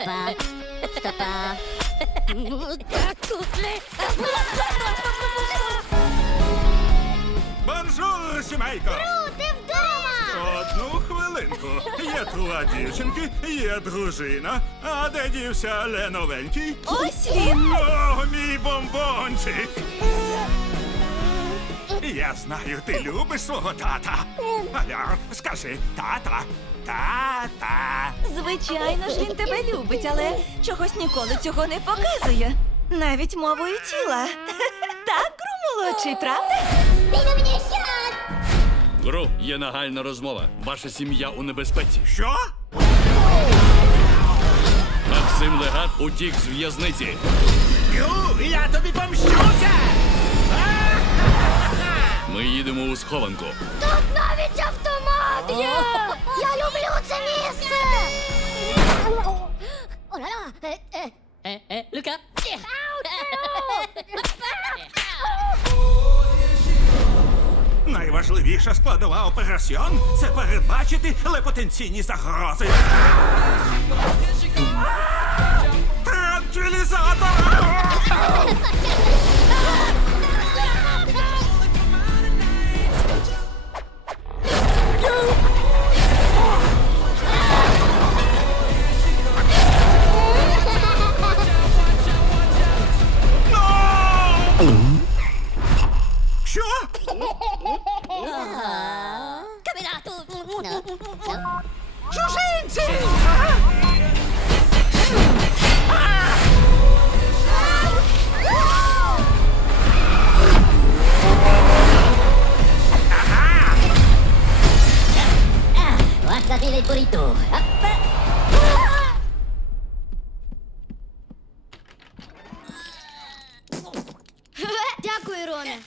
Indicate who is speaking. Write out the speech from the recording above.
Speaker 1: Стопа. Стопа.
Speaker 2: Бонжур, сімейко!
Speaker 1: Ти вдома!
Speaker 2: Одну хвилинку. Є тула дівчинки, є дружина. А де дівся Леновенький?
Speaker 3: Ось він.
Speaker 2: О, мій бомбончик! Я знаю, ти любиш свого тата. Аля, скажи, тата, тата.
Speaker 3: Звичайно ж, він тебе любить, але чогось ніколи цього не показує. Навіть мовою тіла. Так, Гру молодший, правда?
Speaker 4: Гру, є нагальна розмова. Ваша сім'я у небезпеці.
Speaker 2: Що?
Speaker 4: Максим Легат утік з в'язниці.
Speaker 2: Ю, я тобі помщуся!
Speaker 4: Їдемо у схованку.
Speaker 1: Тут навіть автомат є! Я люблю це місце! Люка!
Speaker 2: Найважливіша складова операціон це передбачити лепотенційні загрози. Що? Чужинці!
Speaker 1: Wasabi del burrito. Дякую, Rührone.